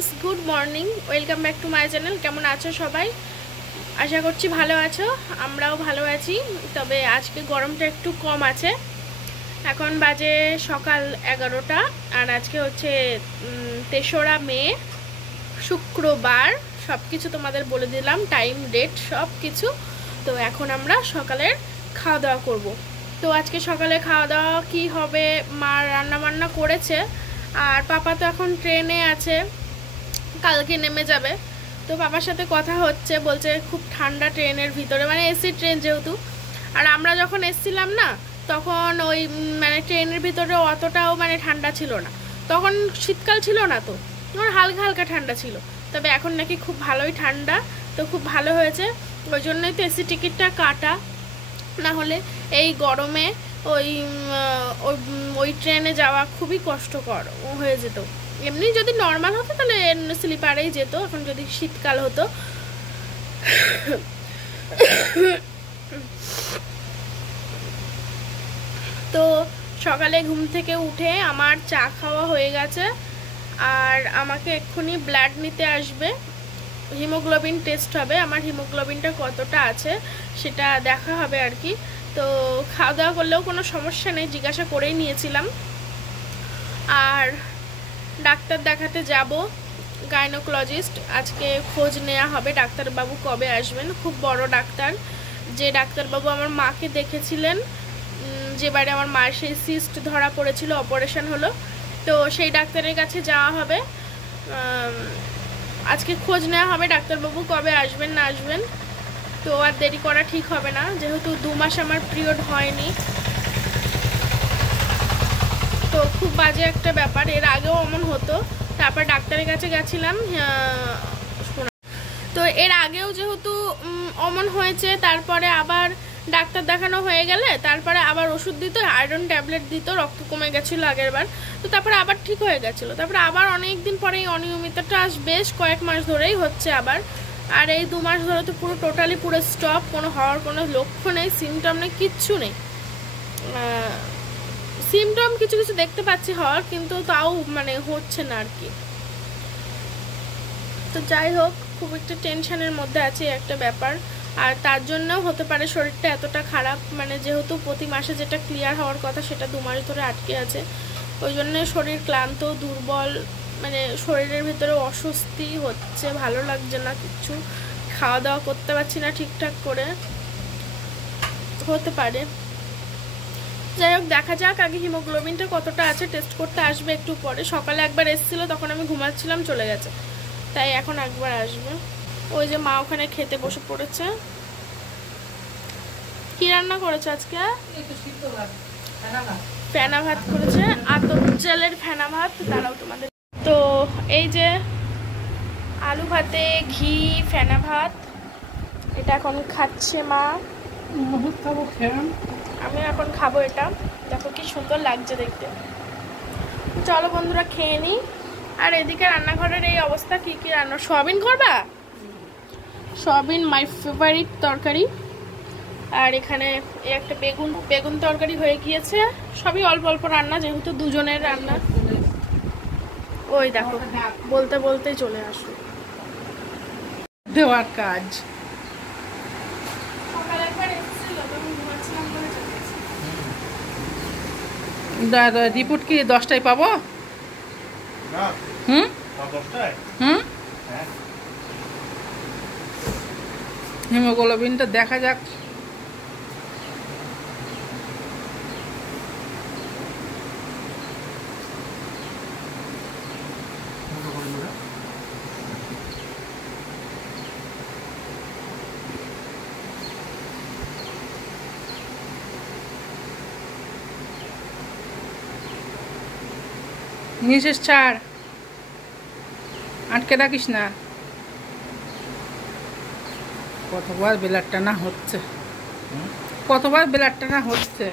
Friends good morning welcome back to my channel. केमन आछो सबाई? आशा करछि भालो आछो, आमराओ भालो आछि। तबे आजके गरमटा एकटु कम आछे। এখন বাজে সকাল 11টা আর আজকে হচ্ছে 3রা মে শুক্রবার। সব কিছু তোমাদের বলে দিলাম, টাইম ডেট সব কিছু। তো এখন আমরা সকালের খাওয়া দাওয়া করব। তো আজকে সকালে খাওয়া দাওয়া কি হবে, মা রান্না বান্না করেছে আর পাপা তো এখন ট্রেনে আছে, কালকে নেমে যাবে। তো পাপার সাথে কথা হচ্ছে, বলছে খুব ঠান্ডা ট্রেনের ভিতরে, মানে এসি ট্রেন যেহেতু। আর আমরা যখন এসছিলাম না তখন ওই মানে ট্রেনের ভিতরে অতটাও মানে ঠান্ডা ছিল না, তখন শীতকাল ছিল না, তো হালকা হালকা ঠান্ডা ছিল। তবে এখন নাকি খুব ভালোই ঠান্ডা, তো খুব ভালো হয়েছে। ওই জন্যই তো এসি টিকিটটা কাটা, না হলে এই গরমে ওই ওই ট্রেনে যাওয়া খুবই কষ্টকর হয়ে যেত। এমনি যদি নর্মাল হতো তাহলে স্লিপারেই যেত, এখন যদি শীতকাল হতো। তো সকালে ঘুম থেকে উঠে আমার চা খাওয়া হয়ে গেছে, আর আমাকে এক্ষুনি ব্লাড নিতে আসবে, হিমোগ্লোবিন টেস্ট হবে। আমার হিমোগ্লোবিনটা কতটা আছে সেটা দেখা হবে আর কি। তো খাওয়া দাওয়া করলেও কোনো সমস্যা নেই, জিজ্ঞাসা করেই নিয়েছিলাম। আর ডাক্তার দেখাতে যাব, গাইনোকোলজিস্ট, আজকে খোঁজ নেওয়া হবে ডাক্তারবাবু কবে আসবেন। খুব বড় ডাক্তার, যে ডাক্তারবাবু আমার মাকে দেখেছিলেন, যেবারে আমার মায়ের সেই সিস্ট ধরা পড়েছিল, অপারেশন হলো, তো সেই ডাক্তারের কাছে যাওয়া হবে। আজকে খোঁজ নেওয়া হবে ডাক্তারবাবু কবে আসবেন না আসবেন। তো আর দেরি করা ঠিক হবে না, যেহেতু 2 মাস আমার পিরিয়ড হয়নি। তো খুব বাজে একটা ব্যাপার, এর আগেও এমন হতো। তারপর ডাক্তারের কাছে গেছিলাম, তো এর আগেও যেহেতু অমন হয়েছে, তারপরে আবার ডাক্তার দেখানো হয়ে গেলে তারপরে আবার ওষুধ দিত, আয়রন ট্যাবলেট দিত, রক্ত কমে গেছিলো আগের বার। তো তারপরে আবার ঠিক হয়ে গেছিলো, তারপরে আবার অনেক দিন পরে এই অনিয়মিতটা বেশ কয়েক মাস ধরেই হচ্ছে আবার। আর এই 2 মাস ধরে তো পুরো টোটালি পুরো স্টপ, কোনো হওয়ার কোনো লক্ষ্য নেই, সিমটম নেই, কিচ্ছু নেই। সিমটম কিছু কিছু দেখতে পাচ্ছি হওয়ার, কিন্তু তাও মানে হচ্ছে না আর কি। তো যাই হোক, খুব একটা টেনশনের মধ্যে আছে একটা ব্যাপার। আর তার জন্যও হতে পারে শরীরটা এতটা খারাপ, মানে যেহেতু প্রতি মাসে যেটা ক্লিয়ার হওয়ার কথা সেটা 2 মাস ধরে আটকে আছে। ওই জন্য শরীর ক্লান্ত, দুর্বল, মানে শরীরের ভিতরে অস্বস্তি হচ্ছে, ভালো লাগছে না কিচ্ছু, খাওয়া দাওয়া করতে পারছি না ঠিকঠাক করে, হতে পারে। যাই হোক, দেখা যাক। আগে হিমোগ্লোবিনটা কতটা আছে টেস্ট করতে আসবে একটু পরে। সকালে একবার এসেছিলো, তখন আমি ঘুমাচ্ছিলাম, চলে গেছে, তাই এখন একবার আসবে। ওই যে মা ওখানে খেতে বসে পড়েছে। কি রান্না করেছে আজকে? ফেনা ভাত করেছে, আতপ চালের ফেনা ভাত। দাঁড়াও তোমাদের, তো এই যে আলু ভাতে ঘি ফেনা ভাত, এটা এখন খাচ্ছে মা, আমি এখন খাবো এটা। দেখো কি সুন্দর লাগছে দেখতে। চলো বন্ধুরা খেয়ে নিই। আর এদিকে রান্নাঘরের এই অবস্থা, কি কি রান্না, সয়াবিন করবা? সয়াবিন মাই ফেভারিট তরকারি। আর এখানে এই একটা বেগুন তরকারি হয়ে গিয়েছে। সবই অল্প অল্প রান্না, যেহেতু দুজনের রান্না। ওই দেখো, বলতে বলতেই চলে আসো, দেওয়ার কাজ। রিপোর্ট কি 10টায় পাবো? হিমোগ্লোবিনটা দেখা যাক। নিশেষ ছাড়, আটকে রাখিস না। কতবার ব্লাড টানা হচ্ছে, কতবার ব্লাড টানা হচ্ছে।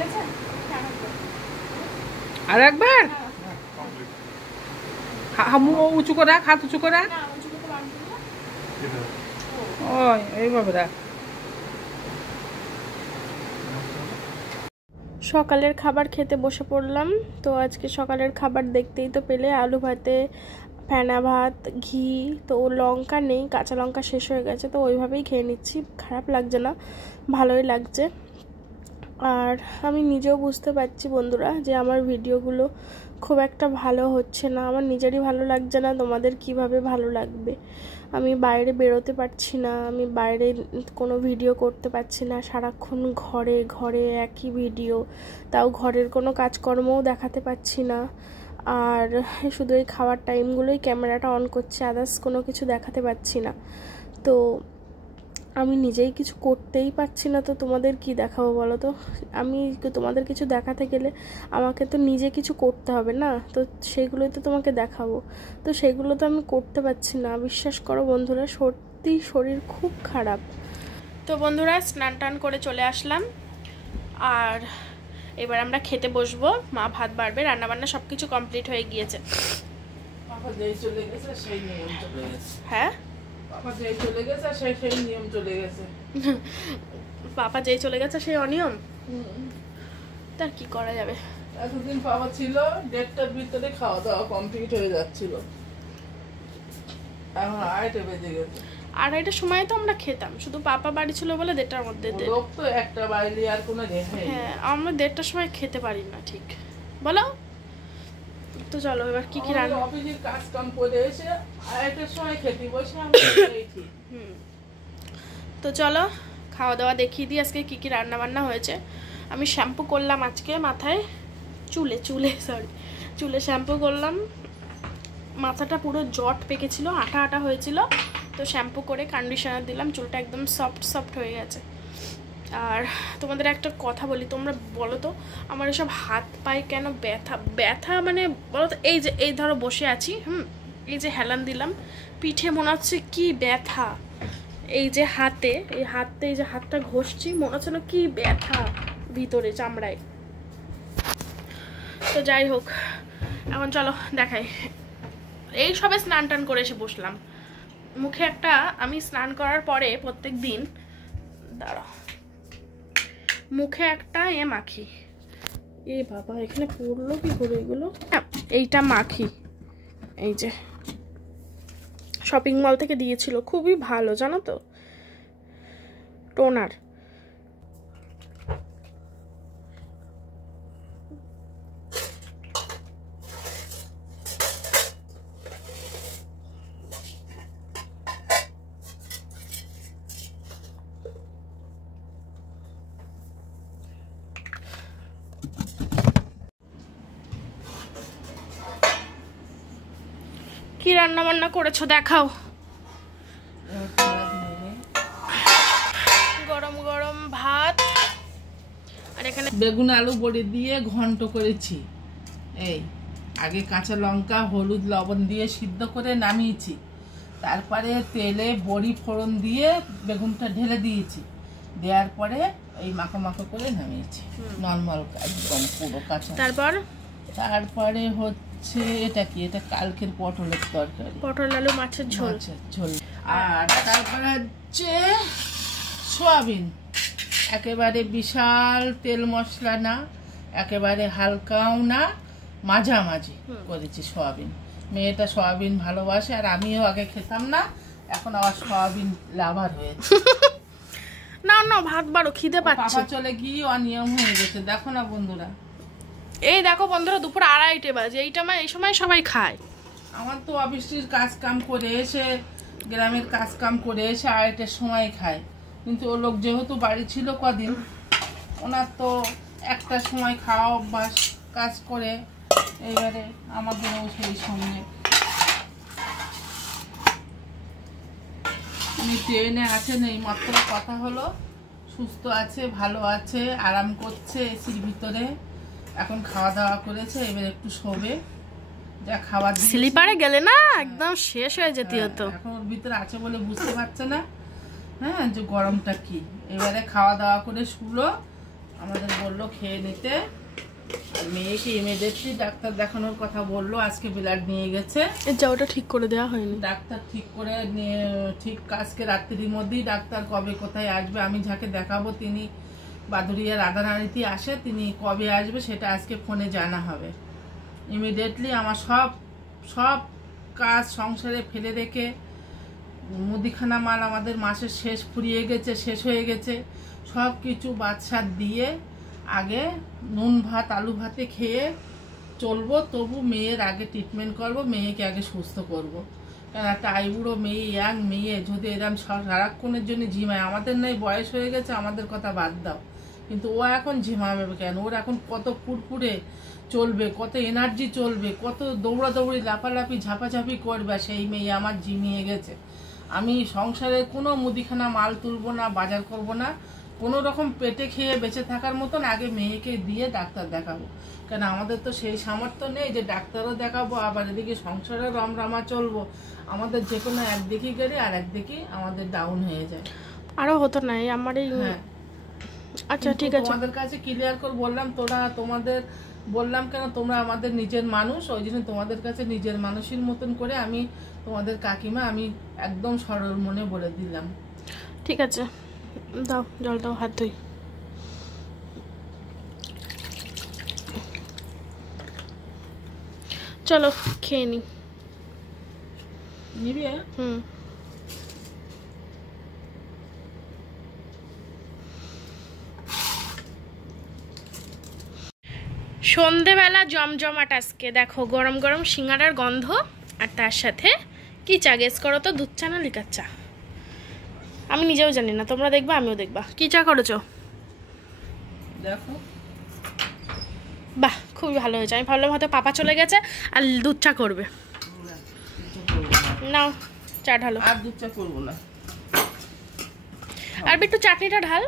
গেছে? আর একবার উঁচু করে রাখ, হাত উঁচু করে রাখ। ওই এইভাবে রাখ। সকালের খাবার খেতে বসে পড়লাম। তো আজকে সকালের খাবার দেখতেই তো পেলে, আলু ভাতে ফেনা ভাত, ঘি। তো লঙ্কা নেই, কাঁচা লঙ্কা শেষ হয়ে গেছে, তো ওইভাবেই খেয়ে নিচ্ছি। খারাপ লাগছে না, ভালোই লাগছে। আর আমি নিজেও বুঝতে পারছি বন্ধুরা যে আমার ভিডিওগুলো খুব একটা ভালো হচ্ছে না। আমার নিজেরই ভালো লাগছে না, তোমাদের কিভাবে ভালো লাগবে। আমি বাইরে বেরোতে পারছি না, আমি বাইরে কোনো ভিডিও করতে পারছি না। সারাক্ষণ ঘরে ঘরে একই ভিডিও, তাও ঘরের কোনো কাজকর্মও দেখাতে পারছি না। আর শুধু এই খাওয়ার টাইমগুলোই ক্যামেরাটা অন করছে, আদার্স কোনো কিছু দেখাতে পারছি না। তো আমি নিজেই কিছু করতেই পারছি না, তো তোমাদের কি দেখাবো বলো তো? আমি তোমাদের কিছু দেখাতে গেলে আমাকে তো নিজে কিছু করতে হবে না, তো সেগুলোই তো তোমাকে দেখাবো। তো সেগুলো তো আমি করতে পারছি না, বিশ্বাস করো বন্ধুরা, সত্যি শরীর খুব খারাপ। তো বন্ধুরা স্নান টান করে চলে আসলাম, আর এবার আমরা খেতে বসবো। মা ভাত বাড়বে, রান্নাবান্না সব কিছু কমপ্লিট হয়ে গিয়েছে। হ্যাঁ, পাপা যেই চলে গেছে সেই অনিয়ম। তার কি করা যাবে? এতদিন পাপা ছিল, 1:30টার ভিতরে খাওয়া দাওয়া কমপ্লিট হয়ে যাচ্ছিল, এখন 2:30 বেজে গেছে। 2:30টার সময় তো আমরা খেতাম, শুধু পাপা বাড়ি ছিল বলে 1:30টার মধ্যে। লোক তো একটা বাইরে আর কোনো রেহাই। হ্যাঁ, আমরা 1:30টার সময় খেতে পারি না, ঠিক বলো? তো চলো এবার কি কি রান্না। অফিসের কাজ কাম করে এসে 2:30টার সময় খেতে বসে তো চলো খাওয়া দাওয়া দেখিয়ে দিই আজকে কি কি রান্না বান্না হয়েছে। আমি শ্যাম্পু করলাম আজকে মাথায়, চুলে শ্যাম্পু করলাম। মাথাটা পুরো জট পেকেছিল, আটা আটা হয়েছিল, তো শ্যাম্পু করে কন্ডিশনার দিলাম, চুলটা একদম সফট হয়ে গেছে। আর তোমাদের একটা কথা বলি, তোমরা বলো তো আমার এসব হাত পায়ে কেন ব্যথা মানে বলো তো? এই ধরো বসে আছি, এই যে হেলান দিলাম, পিঠে মনে হচ্ছে কি ব্যথা। এই যে হাতে এই যে হাতটা ঘষছি, মনে হচ্ছে না কি ব্যথা ভিতরে চামড়ায়। তো যাই হোক, এখন চলো দেখাই। এই সবে স্নান টান করে এসে বসলাম। মুখে একটা, আমি স্নান করার পরে প্রত্যেক দিন মুখে একটা মাখি। এ বাবা, এখানে পড়লো কি করে এগুলো? এইটা মাখি, এই যে শপিং মল থেকে দিয়েছিল, খুবই ভালো জানো তো, টোনার। কি রান্না বান্না করেছো দেখাও। গরম গরম ভাত, আর এখানে বেগুন আলু বড়ি দিয়ে ঘন্ট করেছি। এই আগে কাঁচা লঙ্কা হলুদ লবণ দিয়ে সিদ্ধ করে নামিয়েছি, তারপরে তেলে বড়ি ফোড়ন দিয়ে বেগুনটা ঢেলে দিয়েছি, দেওয়ার পরে এই মাখো মাখো করে নামিয়েছি, নর্মাল একদম পুরো কাঁচা। তারপরে হচ্ছে এটা কি, এটা কালকের পটলের তরকারি, পটল আলু মাছের ঝোল। আর তারপরে হচ্ছে সয়াবিন, একেবারে বিশাল তেল মশলা না, একেবারে হালকাও না, মাঝামাঝি করেছি সয়াবিন। মেয়েটা সয়াবিন ভালোবাসে, আর আমিও আগে খেতাম না, এখন আবার সয়াবিন লাভার হয়েছে। না ভাত বাড়ো, খিদে পাচ্ছে। চলে গিয়ে অনিয়ম হয়ে গেছে, দেখো না বন্ধুরা। এই দেখো বন্ধুরা, দুপুর 2:30 বাজে, এই সময় সবাই খায়। আমার তো অফিসের কাজ কাম করে এসে, গ্রামের কাজ কাম করে এসে 2:30টার সময় খায়, কিন্তু ও লোক যেহেতু বাড়ি ছিল কদিন, ওনার তো 1টার সময় খাওয়া অভ্যাস, কাজ করে। এইবারে আমাদেরও সেই সঙ্গে উনি ট্রেনে আছেন, এই মাত্র কথা হলো, সুস্থ আছে, ভালো আছে, আরাম করছে এসির ভিতরে, এখন খাওয়া দাওয়া করেছে, এবার একটু শোবে। যা খাবার স্লিপারে গেলে না একদম শেষ হয়ে যেতে হতো, এখন ওর ভিতরে আছে বলে বুঝতে পারছে না, হ্যাঁ, যে গরমটা কি। এবারে খাওয়া দাওয়া করে শুলো, আমাদের বললো খেয়ে নিতে। আর মেয়েকে ইমিডিয়েটলি ডাক্তার দেখানোর কথা বললো, আজকে ব্লাড নিয়ে গেছে। ওটা ঠিক করে দেওয়া হয়নি, ডাক্তার ঠিক করে নিয়ে ঠিক আজকে রাত্রির মধ্যেই ডাক্তার কবে কোথায় আসবে, আমি যাকে দেখাবো তিনি বাদুড়িয়া রাধারানীতে আসে, তিনি কবে আসবে সেটা আজকে ফোনে জানা হবে। ইমিডিয়েটলি আমার সব কাজ সংসারে ফেলে রেখে, মুদিখানা মাল আমাদের মাসের শেষ হয়ে গেছে, সব কিছু বাদশাদ দিয়ে আগে নুন ভাত আলু ভাতে খেয়ে চলবো, তবু মেয়ের আগে ট্রিটমেন্ট করব, মেয়েকে আগে সুস্থ করব। কারণ একটা আইবুড়ো মেয়ে, ইয়াং মেয়ে যদি এরকম সারাক্ষণের জন্য ঝিমায়, আমাদের নয় বয়স হয়ে গেছে, আমাদের কথা বাদ দাও, কিন্তু ও এখন ঝিমাবে কেন? ওর এখন কত ফুরফুরে চলবে, কত এনার্জি চলবে, কত দৌড়াদৌড়ি লাফালাফি ঝাপাঝাপি করবে, সেই মেয়ে আমার ঝিমিয়ে গেছে। আমি সংসারে কোনো মুদিখানা মাল তুলবো না, বাজার করব না, কোনো রকম পেটে খেয়ে বেঁচে থাকার মতন আগে মেয়েকে দিয়ে ডাক্তার দেখাবো। কেন আমাদের তো সেই সামর্থ্য নেই যে ডাক্তারও দেখাবো আবার এদিকে সংসারে রমরামা চলবো। আমাদের যে কোনো একদিকে গেলে আর একদিকে আমাদের ডাউন হয়ে যায়। আরও হতো না আমার এই। হ্যাঁ, আচ্ছা ঠিক আছে, তোমাদের কাছে ক্লিয়ার করে বললাম, তোমাদের বললাম কেন, তোমরা আমাদের নিজের মানুষ, ওই জন্য তোমাদের কাছে নিজের মানুষের মতন করে আমি তোমাদের কাকিমা, আমি একদম সরল মনে বলে দিলাম। ঠিক আছে, দাও জল দাও, হাত ধুই। চলো খেয়ে নি। নিবি? সন্ধেবেলা জমজমাট আজকে দেখো, গরম গরম সিঙ্গারার গন্ধ, আর তার সাথে কি চা? গেস করো তো, দুধ চা না লিকার চা? আমি নিজেও জানি না, তোমরা দেখবা আমিও দেখবা। কি চা করেছো? দেখো, বাহ, খুবই ভালো হয়েছে। আমি ভাবলাম হয়তো পাপা চলে গেছে আর দুধ চা করবে। নাও চা ঢালো। আর দুধ চা করবো না, আর একটু চাটনিটা ঢাল।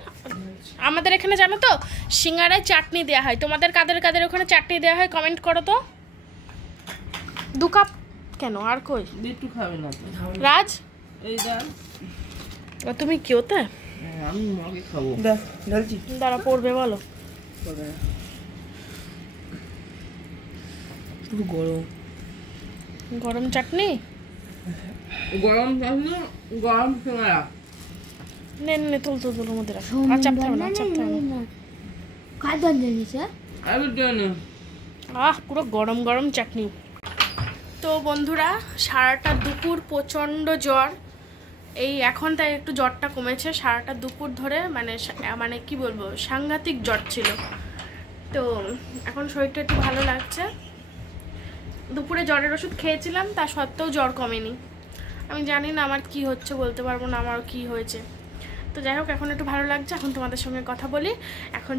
আমাদের এখানে জানো তো সিঙ্গারায় চাটনি দেওয়া হয়, তোমাদের কাদের কাদের ওখানে চাটনি দেওয়া হয় কমেন্ট করো তো। 2 কাপ কেন? আর কই একটু খাবে না তো? রাজ, এই দাও। তুমি কি ওতে? আমি মগে খাবো। ঢালছি, দাঁড়া, পড়বে বলো। পুরো গরম গরম চাটনি, গরম চাটনি, গরম সিঙ্গারা। নে নে, তুল তুল তুল মধ্যে রাখ। আর চাপতে হবে না, চাপতে হবে না। পুরো গরম গরম চাটনি। তো বন্ধুরা, সারাটা দুপুর প্রচণ্ড জ্বর, এই এখন তাই একটু জ্বরটা কমেছে। সারাটা দুপুর ধরে মানে কি বলবো, সাংঘাতিক জ্বর ছিল। তো এখন শরীরটা একটু ভালো লাগছে। দুপুরে জ্বরের ওষুধ খেয়েছিলাম, তা সত্ত্বেও জ্বর কমেনি। আমি জানি না আমার কি হচ্ছে, বলতে পারবো না আমার কি হয়েছে। তো যাই হোক, এখন একটু ভালো লাগছে। এখন তোমাদের সঙ্গে কথা বলি। এখন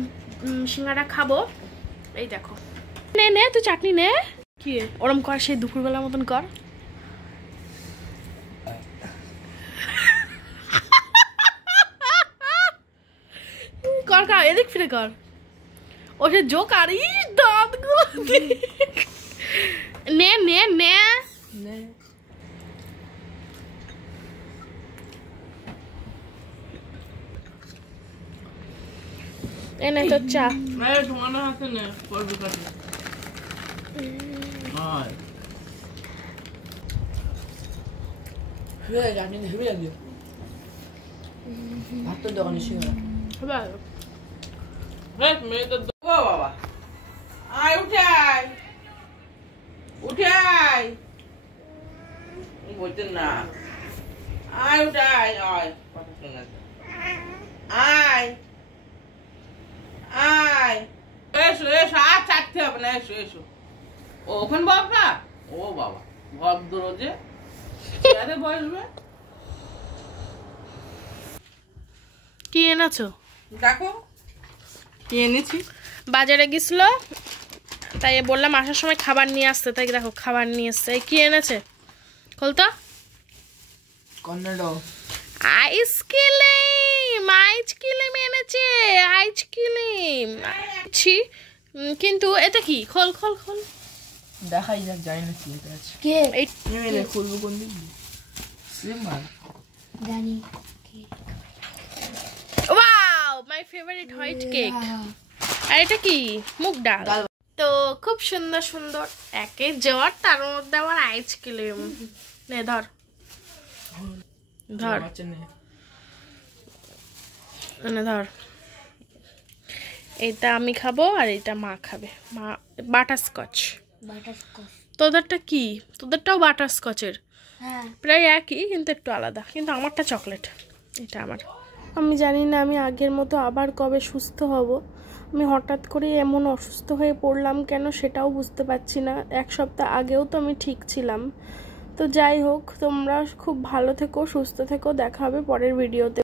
সিঙ্গারা খাবো। এই দেখো, নে নে তুই চাটনি নে। কি ওরম কর, সেই দুপুরবেলার মতন কর। কর কর, এদিক ফিরে কর। ও সে জোক, আর ই দাঁতগুলো নে নে নে। এনে তো চা। তোমার হাতে নে, করবি কাছে। ভাতটা দোকানে মেয়ে তো বাবা, আয় উঠে আয়, উঠে আয় বলছেন না, আয় উঠে আয়, আয় কথা শোনা, আয় আয়, এসো এসো, আর চাটতে হবে না, এসো এসো। ওখানে বাবা, ও বাবা ভদ্র যে চেয়ারে বসবে। কি এনেছো? দেখো কি এনেছি। বাজারে গেছিল, তাই বললাম আসার সময় খাবার নিয়ে আসতে, তাই দেখো খাবার নিয়ে এসছে। কি এনেছে বলতো? আইসক্রিম, আইসক্রিম এনেছে, আইসক্রিম। কিন্তু এটা কি? খোল খোল খোল, দেখাই যাক, জানি না কি এটা আছে। খুলবো কোন দিন জানি। Wow, my favourite white cake. আর এটা কি? মুগ ডাল। তো খুব সুন্দর সুন্দর একে জ্বর, তার মধ্যে আমার আইসক্রিম। নে ধর ধর ধর, এটা আমি খাবো আর এটা মা খাবে। মা বাটারস্কচ। তোদেরটা কি? তোদেরটাও বাটারস্কচের? প্রায় একই, কিন্তু একটু আলাদা। কিন্তু আমারটা চকলেট, এটা আমার। আমি জানি না আমি আগের মতো আবার কবে সুস্থ হব। আমি হঠাৎ করে এমন অসুস্থ হয়ে পড়লাম কেন সেটাও বুঝতে পারছি না। এক সপ্তাহ আগেও তো আমি ঠিক ছিলাম। তো যাই হোক, তোমরা খুব ভালো থেকো, সুস্থ থেকো। দেখা হবে পরের ভিডিওতে।